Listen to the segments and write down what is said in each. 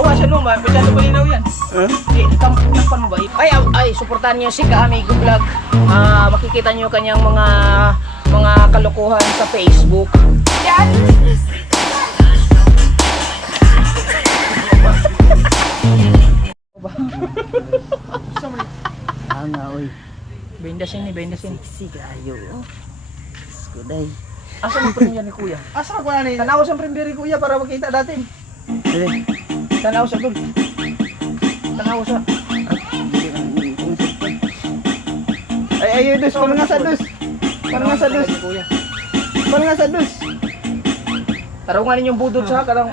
Bawasan mo ba? Masyado malinaw yan. Takpan mo ba? Ay, suportahan niyo si Kaamigo Vlog. Makikita niyo kanyang mga kalokohan sa Facebook. Yan! Oy. Bendasin ni, bendasin. Sige ayo. Skuday. Asa mo premier ni Kuya? Asa ko na ni? Tanaw sa premier ni Kuya para makita natin. Sige. Tanaw sa dun. Tanaw sa. Ay ayo dus, parang nga sa dus. Parang nga sa dus. Kuya. Parang nga sa dus. Tarungan ninyong budod sa karang.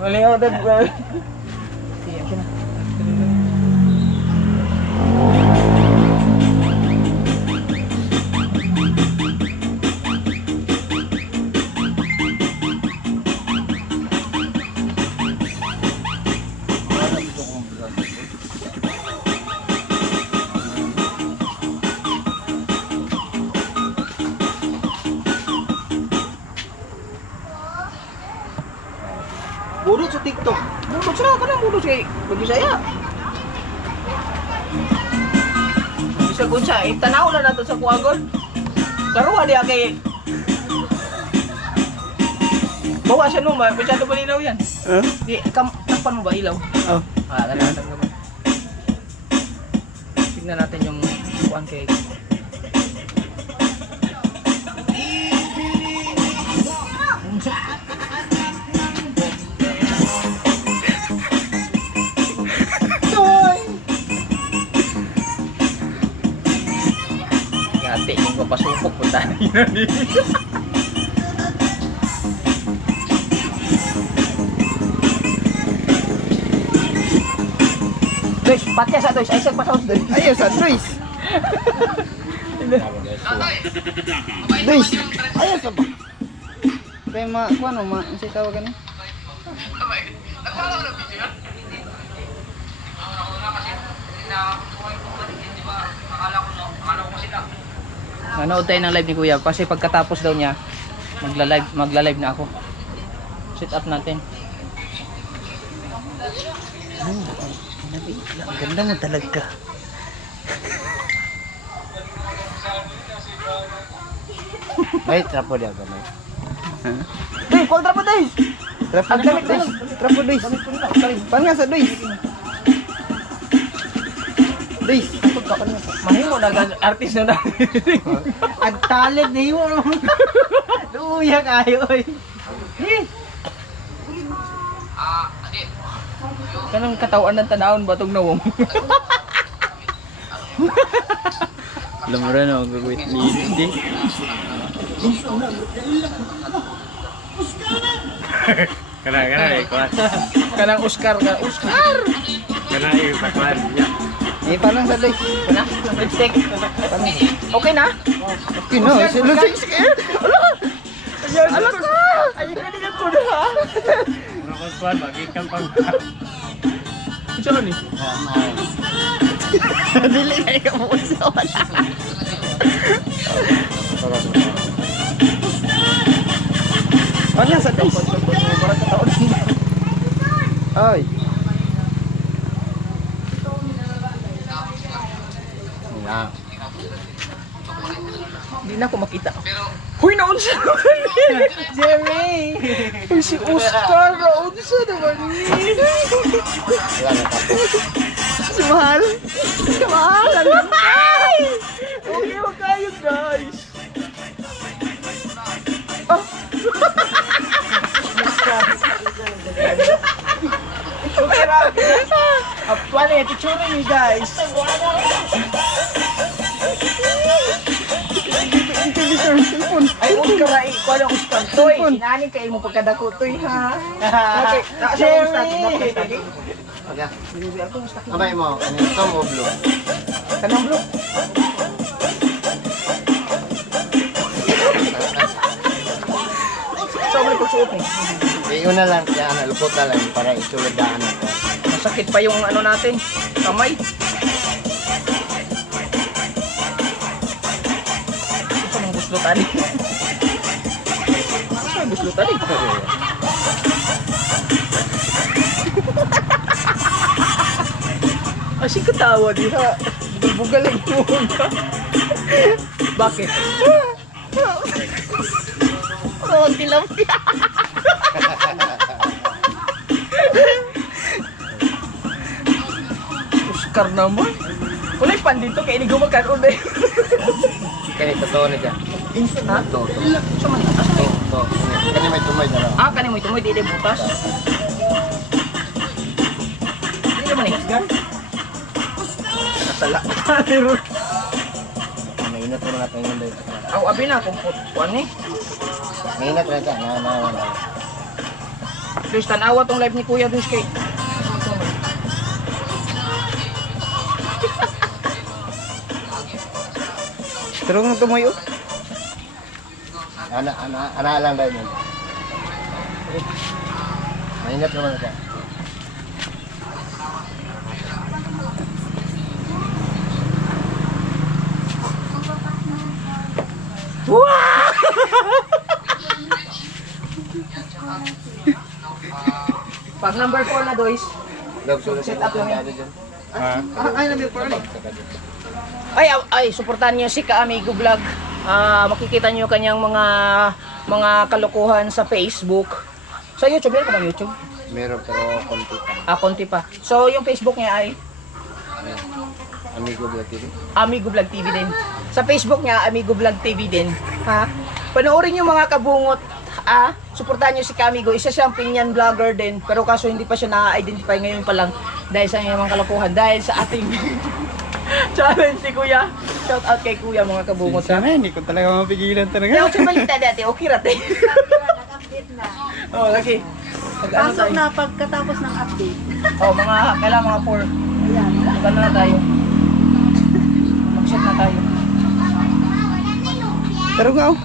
Malingaw din. Sige, kina. Budot sa TikTok. Budod sa kanang budod kay Bisaya. Bisa kunsa, tanaw na nato sa kuagon. Karuha diya kay bawasan mo ba? Masyado malinaw yan. Di, takpan mo ba ilaw? Oh. Lalatan naman. Tignan natin yung kuan kay Ngati, yung papasupok punta na yun. Dois, patya sa Dois, ay siyang pasaos Dois. Ayo sa dus. Dus. Ayo sa ba. Kay kuano si tawagan ni? Nanood tayo ng live ni Kuya kasi pagkatapos daw niya magla-live na ako. Sit up natin. Ang ganda mo talaga. Ay, trapo dia gamay. Dois, kontra po Dois. Trapo Ang gamit dus. Trapo dus. Parang nga sa dus. Dus. Mahimo na artist na. Ang talent ni mo. Luya kayo oy. Kanang katawan ng tanawon batong nawong. Alam mo rin ako gagawin ni Hindi. Kana ikuan. Kanang Oscar ka. Oscar! Kana ikuan. Parang sa dus. Kana? Lipstick. Okay na? Okay no, si Lusik sige. Ala ka! Ay, kanina ko na ha. Rokos kuan bagi kang pang. Ito ni? Dili kay ka mo sa wala. Parang sa dus. Parang kataon. Ay. Ya. Hindi na ako makita. Huy, naunsa naman ni! Jerry. Uy, si Oscar, naunsa naman ni! Si Mahal! Si Mahal! Ay! Okay mo kayo, guys! Ah! Okay, Rabi! Apwan eh, titsura niyo, guys! Ay, Oscar, ay, ikaw lang Oscar. Toy, sinanin kayo mo pagkadako, Toy, ha? Okay, Jerry! Abay mo, ano ito mo blue? Kanang blue. So, may pagsuot eh. Una lang siya, nalupot na lang para isuladaan ako. Masakit pa yung ano natin, kamay. Ito ang gusto tali. Ito ang gusto tali. Kasi katawa diha. Bugal ang muna. Bakit? Oh, tilapia. Oscar naman. Wala yung pan dito, kaya hindi ko magkaroon eh. Kani totoo na dyan. Ha? Totoo. Sa man ito? Totoo. Kani may tumoy na lang. Ah, kanin mo ito mo, hindi butas. Hindi naman eh. Nakasala. Mainit mo natin yung dahil. Aw, abi na, kung putuan eh. Mainit na dyan. Na. Please, tanawa tong live ni Kuya Dus kay. Pero kung tumoy oh. Ana lang dahil yun. Mainit naman na dyan. Pag number 4 na, Dois. Set up lang yan. Ay, namin po rin. Ay, suportahan niyo si Kaamigo Vlog. Makikita niyo kanyang mga kalokohan sa Facebook. Sa YouTube, meron ka bang YouTube? Meron pero konti pa. Konti pa. So, yung Facebook niya ay Amigo Vlog TV. Amigo Vlog TV din. Sa Facebook niya, Amigo Vlog TV din. Ha? Panoorin niyo mga kabungot. Suportahan niyo si Kamigo. Isa siyang pinyan vlogger din. Pero kaso hindi pa siya na-identify ngayon pa lang dahil sa mga kalokohan. Dahil sa ating challenge si Kuya. Shout out kay Kuya mga kabungot. Sana hindi ko talaga mapigilan talaga. Kaya ako balita dati, okay rate. Nag-update na. Oh, lagi. Ano Pasok tayo? na pagkatapos ng update. Oh, kailangan mga 4. Ayan. Magkano na tayo? Mag-set na tayo. Pero nga oh.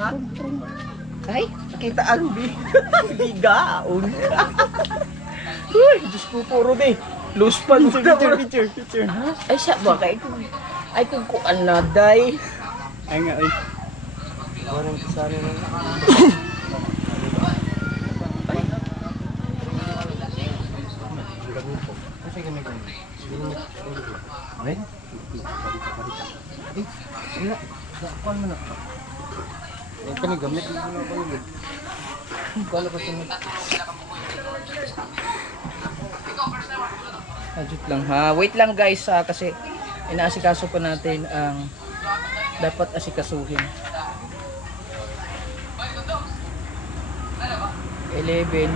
Ha? Ay, nakita ang bigaon. Uy, Diyos ko, puro di. Loose pan. Picture. Ay, siya ba? Ay, kung kuan na, day. Ay nga ay. Parang kasali na. Ay? Wala. Kuan mo na. Yung kanigamit mo na ako yun. Kala ko sunod. Adjust lang ha. Wait lang guys kasi inaasikaso pa natin ang dapat asikasuhin. 11.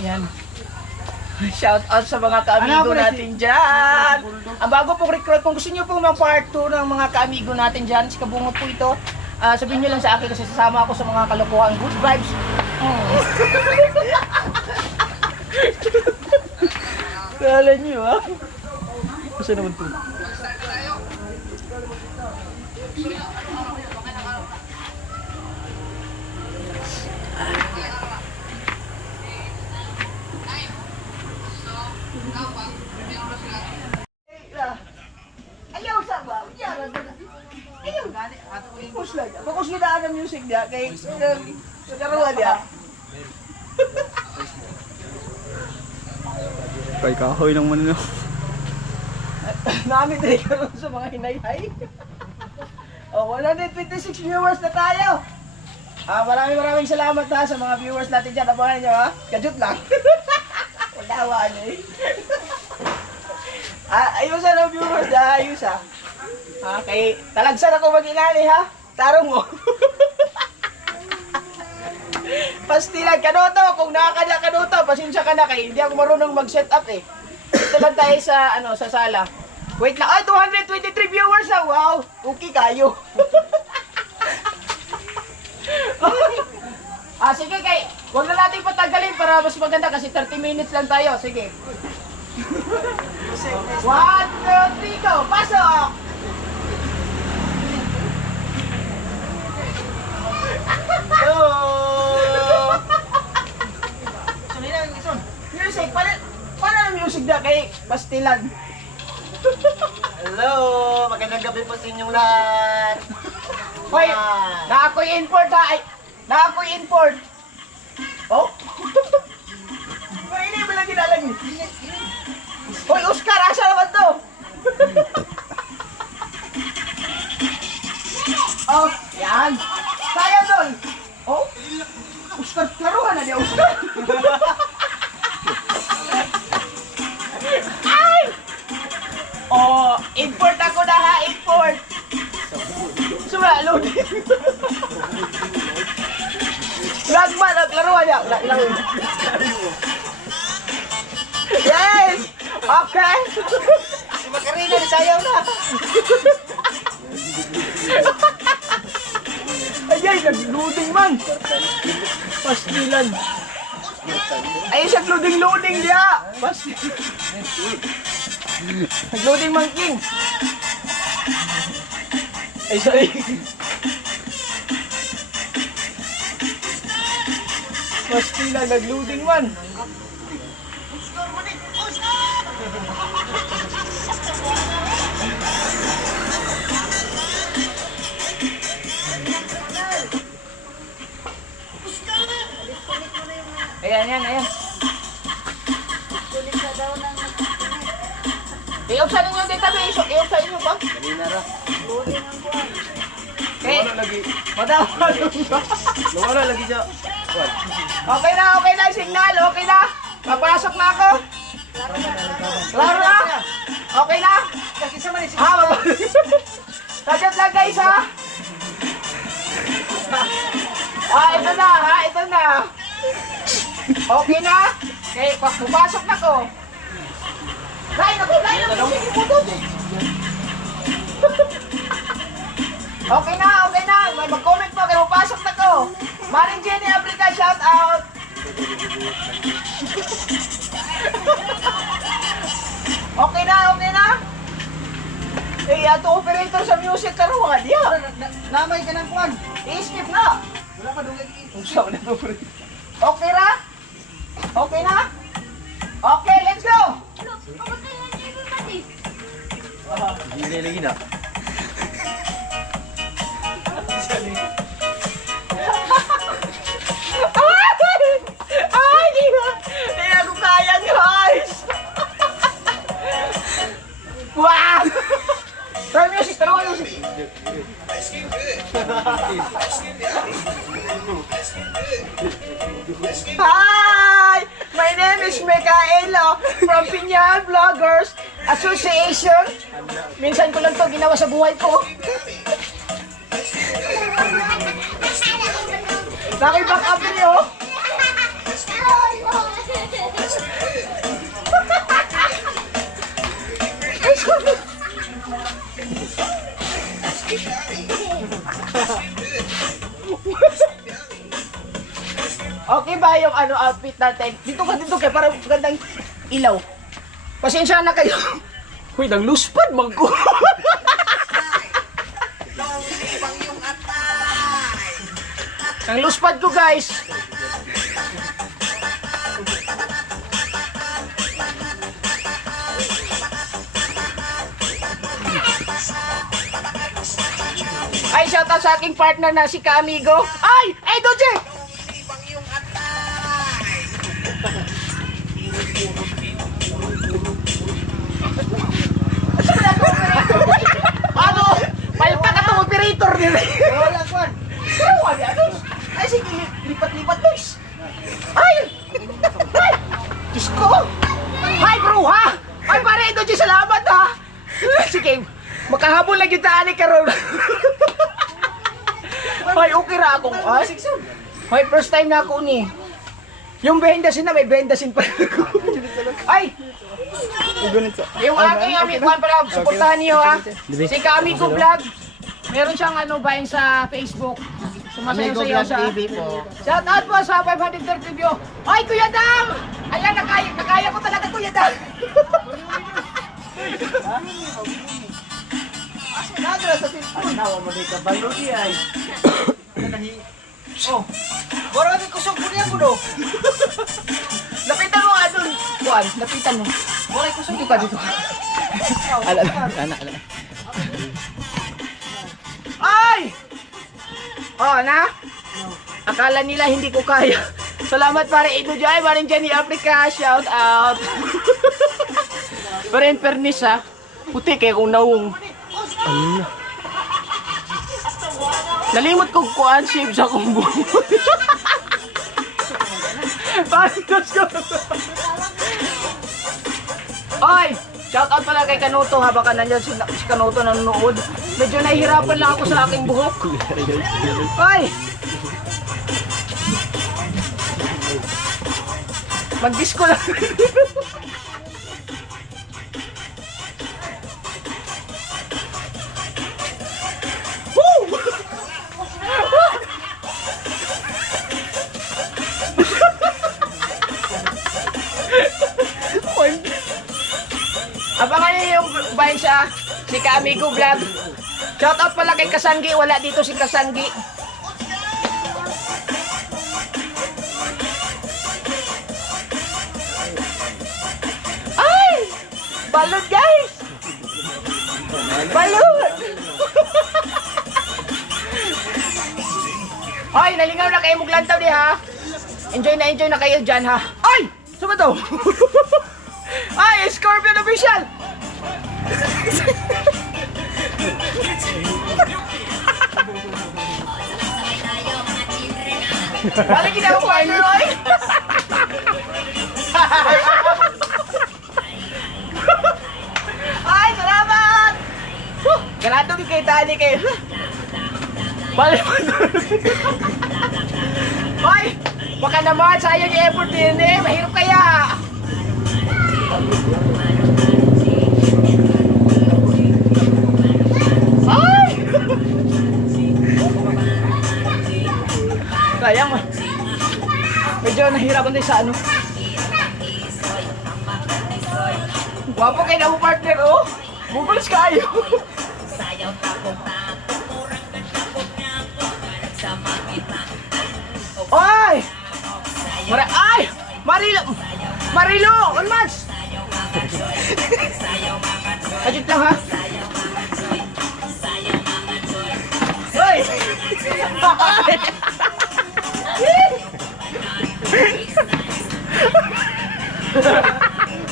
Yan. Shout out sa mga kaamigo natin dyan. Ang bago pong recruit, kung gusto nyo pong mga part 2 ng mga kaamigo natin dyan, si Kabungot po ito, sabihin nyo lang sa akin kasi sasama ako sa mga kalokohan. Good vibes. Kala nyo ha? Kasi naman po. Ayaw sa ba? Ayaw. Push lang. Bakos nyo daan ang music niya kay nagkaroon niya. Kay kahoy lang man no. Namin din karoon sa mga hinayhay. Oh, 126 viewers na tayo. Maraming salamat ha sa mga viewers natin dyan. Abangan nyo ha. Kajut lang. Wala nyo eh. Ayos ang viewers na ayos ha. Kay talagsan ako mag-inani ha. Tarong mo. Pastilan kanoto. Kung nakakadya kanoto, pasensya ka na kay hindi ako marunong mag-set up eh. Ito lang tayo sa sa sala. Wait lang. Ay, 223 viewers na. Wow. Okay kayo. Sige kay. Huwag na natin patagalin para mas maganda kasi 30 minutes lang tayo. Sige. 1, 2, 3, go! Pasok! Pastilan. Hello! Magandang gabi po sa inyong lahat. Hoy, na ako'y import ha. Ay, na ako'y import. Oh? Hoy, hindi mo lang ginalang ni. Hoy, Oscar, asa naman to? Oh, yan. Kaya doon. Oh? Oscar, klaruhan na niya, Oscar. Ay! Oh, import ako na ha, import. Sumala, loading. Lagman, naglaruan niya. Laruan. Yes! Okay! Si Macarena, sayaw na. Ayay, nag-loading man. Pastilan. Ayun siya, loading dia. Pastilan. Nag-loading man, King. Ay, sorry. Pastilan, nag-loading man. Ayan. Kulit na daw ng I-off sa ninyo yung database. I-off sa inyo ba? Kanina ra. kulit ng buwan. Eh, lagi. madama. Nawala lagi siya. Okay na, signal, okay na. Papasok na ako. Klaro na? Okay na? Sajad lang guys ha. Ito na. Okay na? Okay, papasok na ko. Lain ako. Okay na. May mag-comment pa kayo, papasok na ko. Maring Jenny Africa, shout out. Okay na. Eh, ato operator sa music ka rin, mga diya. Namay ka ng kwan. I-skip na. Wala pa dugay. Okay na? Okay na? Okay, let's go! Hindi lagi na. Ay, di na ko kaya, guys! Wow! Try music, Hi! My name is Mikaelo from Pinyan Vloggers Association. Minsan ko lang to ginawa sa buhay ko. Nakiback up niyo. Okay ba yung outfit natin? Dito ka para magandang ilaw. Pasensya na kayo. Uy, nang luspad man ko. Nang luspad ko, guys. Ay, shoutout sa aking partner na si Kaamigo. Ay, Doje! Ano? Palpak ka itong operator din. Wala kwan. Ay, sige, lipat-lipat, guys. Ay! Diyos ko! Hi, bro, ha? Ay, pare, ito, Diyos, salamat, ha? Sige, makahabol lang yung taani ka ron. Ay, okay ra akong, ay? Ay, first time na ako ni. Yung bendasin na, may bendasin pa. Ay! Yung aking amikuan pala, supportahan niyo, ha? Si Kaamigo Vlog. Meron siyang bayan sa Facebook. Sumasayaw-sayaw siya. Shout out po sa 530 view. Ay, Kuya Dam! Ayan, nakaya ko talaga, Kuya Dam. Oh. Marami kusog po niya po do. Lapitan mo nga dun. Kuan, lapitan mo. Marami kusog di pa dito. Ala. Ay! Oh, na? Akala nila hindi ko kaya. Salamat pare Ido Jai, paring Jenny Africa, shout out. Pero in fairness ha, puti kaya kung naung. Nalimot kong kuan, shape sa kong buhok. Pantos ko. Oy! Shout out pala kay Kanuto ha, baka nandiyan si Kanuto nanonood. Medyo nahihirapan lang ako sa aking buhok. Oy! Mag-disco lang. Woo! Abangan niyo yung bayan siya, si Kaamigo Vlog. Shoutout pala kay Kasanggi, wala dito si Kasanggi. Ay! Balot guys! Balot! Ay, nalingaw na kayo muglantaw di ha. Enjoy na kayo dyan ha. Ay! Saan ba to? Ay, Scorpion official! Balik kita ako, Roy! Ay, salamat! Ganado kay Tani kayo. Balik mo. Ay, baka naman sayang yung effort din eh. Mahirap kaya. Ay! Sayang. Medyo nahirapan din sa ano. Wapo kayo na mo partner oh. Bubulis kayo. Ay! Ay! Marilo! Unmas! Ajit lang ha. Hoy!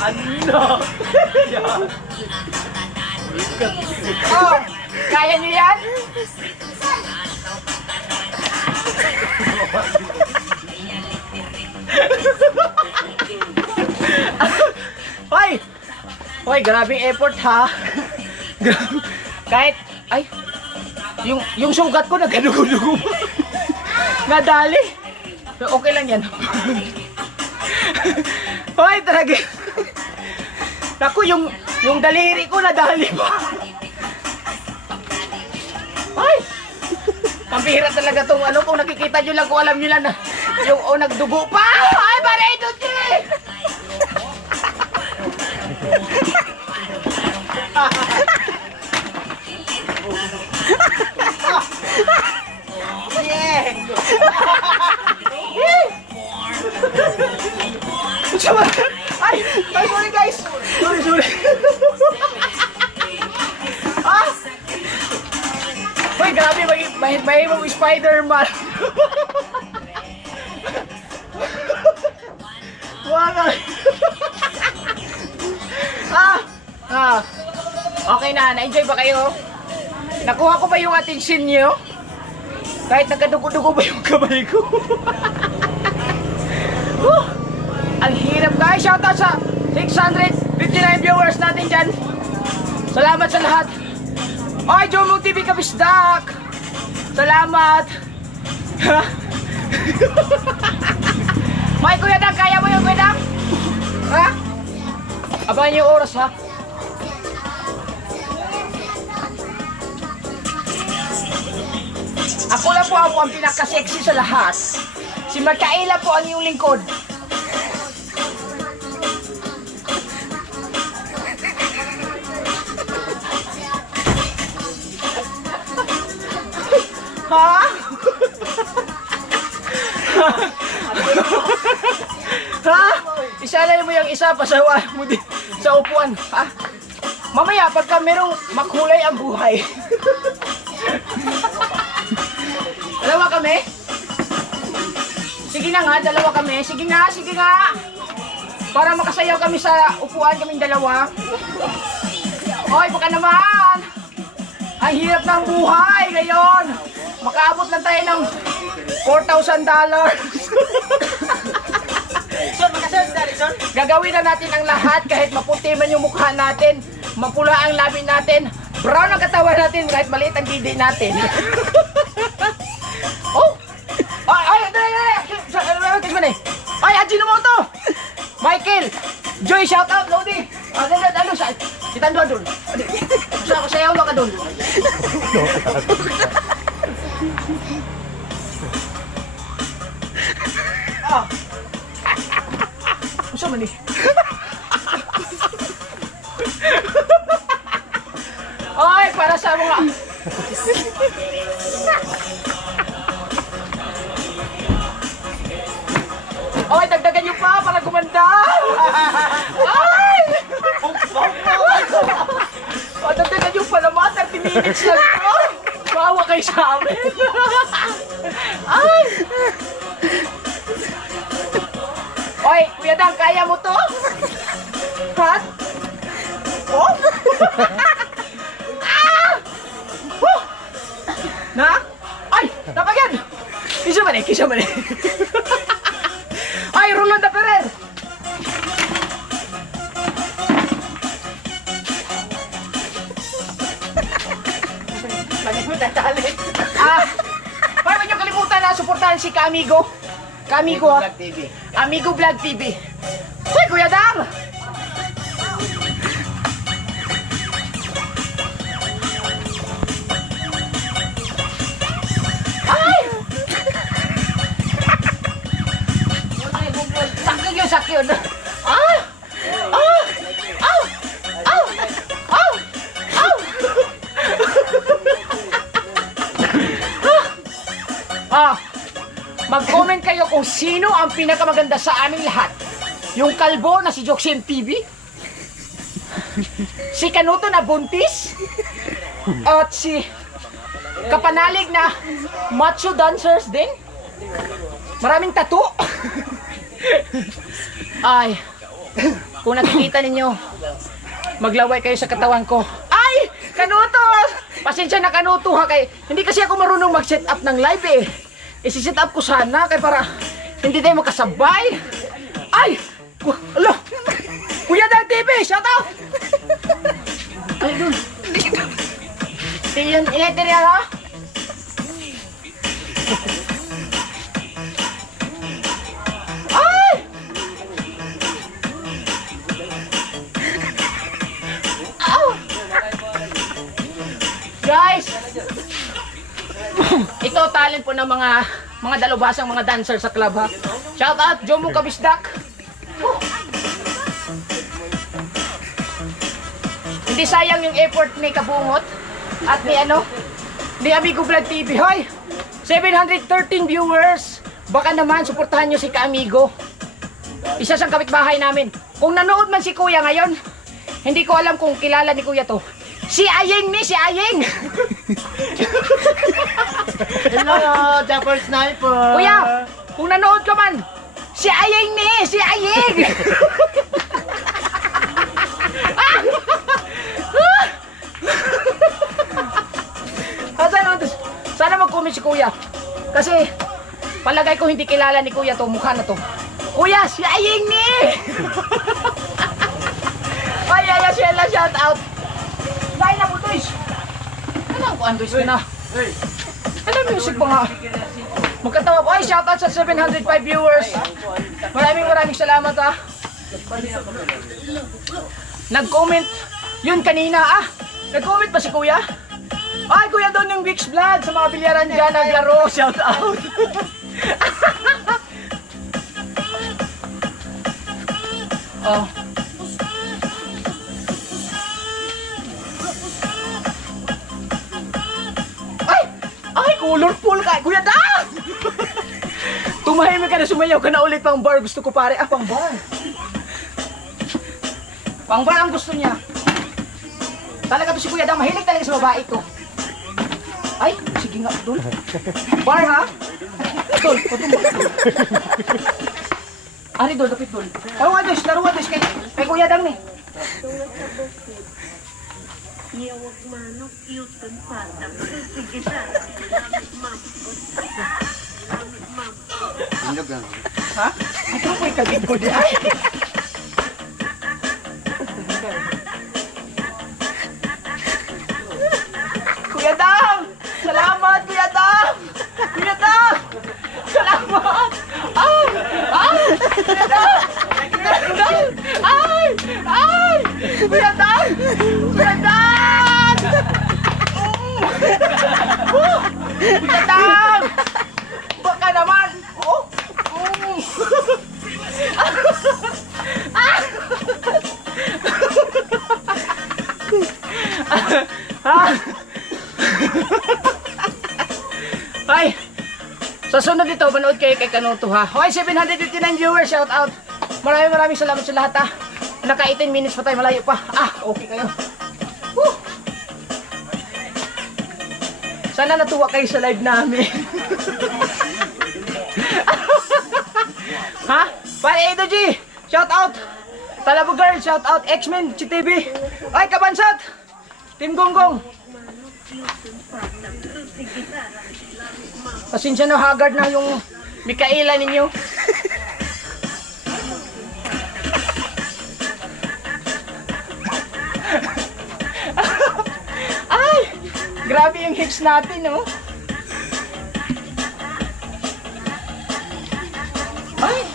Ano? Oh, kaya niyo yan? Hoy! Hoy, grabing effort ha. Kahit ay yung sugat ko nagdugo-dugo. Nadali. Okay lang yan. Hoy, talaga. Naku, yung daliri ko nadali pa. Ay! Pambihira talaga tong ano, kung nakikita nyo lang, kung alam nyo lang na yung nagdugo pa. Ay, pare ito Ay, sorry guys. Sorry. Ah! Hoy, grabe, may Spider-Man. Wala. Okay na, na-enjoy ba kayo? Nakuha ko ba yung attention nyo? Kahit nagkadugo-dugo ba yung kamay ko? Ang hirap guys, shoutout sa 659 viewers natin dyan. Salamat sa lahat. Oy, Jomong TV Kabisdak! Salamat! May Kuya Dang, kaya mo yung Kuya Dang? Ha? Abangan niyo yung oras ha. Ako lang po ang pinaka-sexy sa lahat. Si Marcaela po ang iyong lingkod. Ha? Ha? Isalay mo yung isa, pasawa mo din sa upuan. Ha? Mamaya, pagka merong makulay ang buhay. Dalawa kami? Sige na nga, dalawa kami. Sige nga, sige nga. Para makasayaw kami sa upuan kaming dalawa. Oy, baka naman. Ang hirap ng buhay ngayon. Makaabot lang tayo ng $4,000. Gagawin na natin ang lahat kahit maputi man yung mukha natin, mapula ang labi natin, brown ang katawan natin kahit maliit ang didi natin. Oh! Ay, ay, Ajinomoto! Michael! Joy, shout out, Lodi! Ano, kita doon. Gusto ako sayaw na ka doon. Ah! Gusto man eh. Ay, para sa mga... Ay, dagdagan nyo pa para gumanda! Ay! Oh, dagdagan nyo pa naman, 30 minutes lang to! Maawa kayo sa amin! Ay! Oy, Kuya Dang, kaya mo to? Hat? Oh? Ah! Oh! Na? Ay! Napagyan! Kisa man eh. Ay, Rolanda Ferrer! Ah! Huwag niyo kalimutan na suportahan si Kamigo. Kamigo ha? Amigo Vlog TV. Hoy, Kuya Dang! Ay! Sakyo na. Ah! Ah! Aw! Aw! Aw! Aw! Ah! Mag-comment kayo kung sino ang pinakamaganda sa aming lahat. Yung kalbo na si Joksem TV, si Kanuto na buntis, at si kapanalig na macho dancers din. Maraming tattoo. Ay, kung nakikita ninyo, maglaway kayo sa katawan ko. Ay! Kanuto! Pasensya na, Kanuto ha, kay hindi kasi ako marunong mag-set up ng live eh. Isi-set up ko sana kay para hindi tayo makasabay. Ay! Alo! Kuya Dang TV! Shout out! Ay, doon. Tiyan, inetin niya ha? Ay! Ow! Guys! Ito talent po ng mga dalubhasang mga dancer sa club ha. Shout out Jomo Kabisdak. Hindi sayang yung effort ni Kabungot at ni Amigo Vlog TV. Hoy! 713 viewers. Baka naman suportahan nyo si Ka-Amigo. Isa siyang kapitbahay namin. Kung nanood man si Kuya ngayon, hindi ko alam kung kilala ni Kuya to. Si Ayeng ni, si Ayeng! Hello, Dapper Sniper! Kuya, kung nanood ka man, si Ayeng ni, si Ayeng! Sana mag-comment si Kuya. Kasi, palagay ko hindi kilala ni Kuya to, mukha na to. Kuya, si Ayeng ni! Ay, Sheila, shout out! Dahil na po, Toys! Alam ko, Andoys ka na. Alam, music pa nga. Magkatawa po. Ay, shout out sa 705 viewers. Maraming salamat ha. Nag-comment. Yun kanina Nag-comment pa si Kuya? Ay, Kuya doon yung Wix Vlog sa mga bilyaran dyan naglaro. Shout out. Oh. Ay, colorful ka. Kuya Dang! Tumahimik ka na, sumayaw ka na ulit pang bar. Gusto ko pare. Pang bar. Pang bar ang gusto niya. Talaga to si Kuya Dang. Mahilig talaga sa babae to. Ay, sige nga, Dol. Bar ha? Dol, patumba. Ari, Dol, dapit, Dol. Laro nga, Dos. Kay Kuya Dang ni. Niyawag manok, yutan patang. Sige na. Inyog lang. Ha? Ito po ikagin ko niya. Kuya Dang! Salamat, Kuya Dang! Kuya Dang! Salamat! Ay! Kuya Dang! Kuya Dang! Ay! Kuya Dang! Kuya Dang! Kuya Dang! Baka naman! Oh! Ay! Sa sunod dito, manood kayo kay Kanuto ha. Hoy, 759 viewers, shout out. Maraming salamat sa lahat ha. Naka 18 minutes pa tayo, malayo pa. Okay kayo. Woo! Sana natuwa kayo sa live namin. Ha? Pare Edo G, shout out. Talabo Girl, shout out. X-Men, CTV. Ay, Kabansat. Team Gonggong. Pasensya na, haggard na yung Mikaela ninyo. Ay, grabe yung hips natin, no? Ay!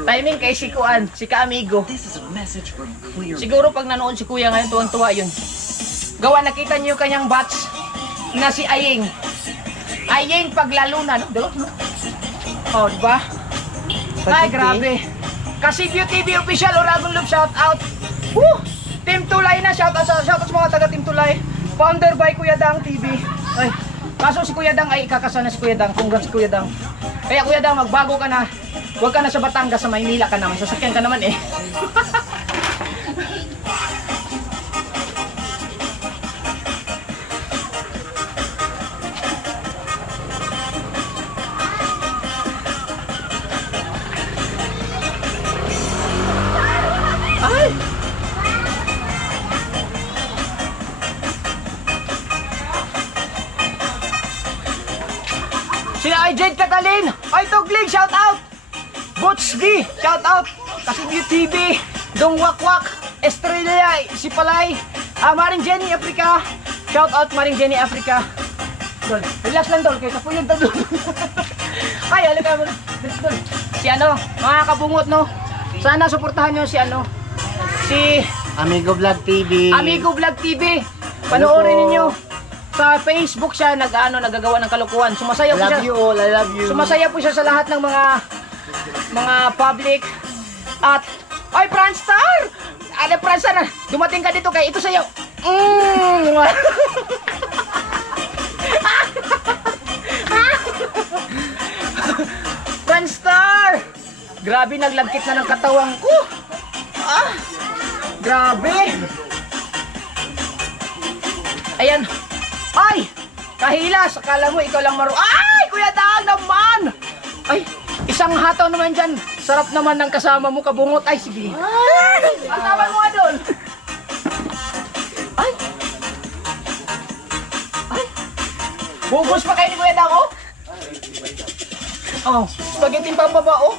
Timing kay si Kuan, si Ka-Amigo. Siguro pag nanood si Kuya ngayon, tuwang-tuwa yun. Gawa, nakita niyo yung kanyang batch na si Aying. Aying paglalunan. No? Oh, diba? Ay, grabe. Kasi TV Official, Oragon Loop, shout out. Woo! Team Tulay na, shout out sa mga taga Team Tulay. Founder by Kuya Dang TV. Ay, kaso si Kuya Dang ay ikakasal na si Kuya Dang. Congrats Kuya Dang. Kaya Kuya Dang, magbago ka na. Huwag ka na sa Batangas, sa Maynila ka naman. Sasakyan ka naman eh. Ay! Sila ay Jade Catalin! Ay Tugling, shout out! Butch D, shout out! Kasimyo TV, Dong Wakwak, Estrella, si Palay, Maring Jenny Africa, shout out Maring Jenny Africa. Dol, relax lang Dol, kaya kapuyod na Dol. Ay, halika mo. Dol, si ano, mga kabungot no, sana suportahan nyo si ano, si Amigo Vlog TV. Amigo Vlog TV. Panoorin ninyo. Sa Facebook siya nagagawa ng kalokohan. Sumasaya po siya. I love you all, I love you. Sumasaya po siya sa lahat ng mga public. At ay Franstar! Ano Franstar? Dumating ka dito kay ito sa'yo. Franstar! Grabe, naglagkit na ng katawang ko. Grabe. Ayan. Ay! Kahilas! Akala mo ikaw lang Ay! Kuya Dang naman! Ay! Isang hataw naman dyan. Sarap naman ng kasama mo, kabungot. Ay, sige. Ang tama mo nga doon. Ay! Ay! Bubos pa kayo ni Kuya Dang, oh? Oh, spaghetti pambaba, oh.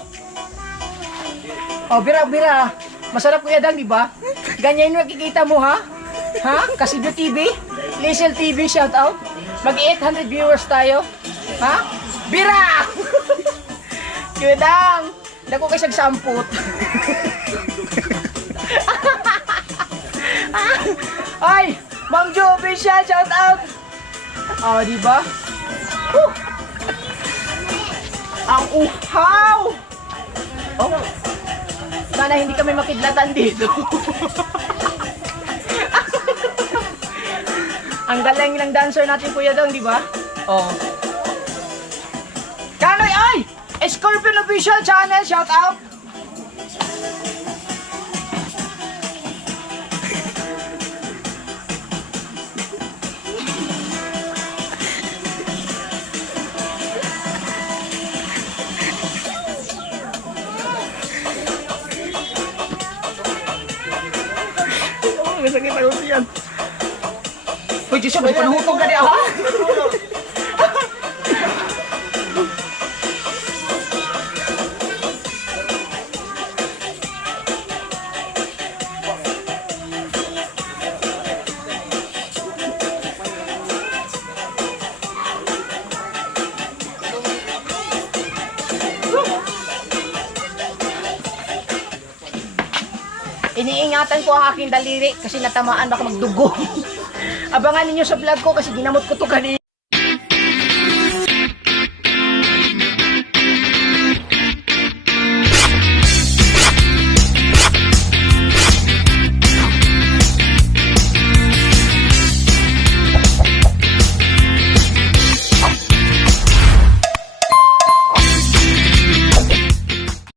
Oh, bira. Masarap Kuya Dang, di ba? Ganyan yung nakikita mo, ha? Ha? Kasidyo TV? Liesel TV, shout out. Mag-800 viewers tayo. Ha? Bira! Kuya Dang, dako kayo sagsamput. Ay, Ma'am Jo Official, shout out. Oh, di ba? Ang uhaw! Oh. Sana hindi kami makidlatan dito. Ang galing ng dancer natin, Kuya Dong, di ba? Oh. Kanoy, ay! Scorpion Official Channel, shout out! Oh, masakit ang ulo yan. Uy, Diyos yun, panahutog ka niya, ha? Iniingatan ko ang aking daliri kasi natamaan baka magdugo. Abangan ninyo sa vlog ko kasi ginamot ko to kanina.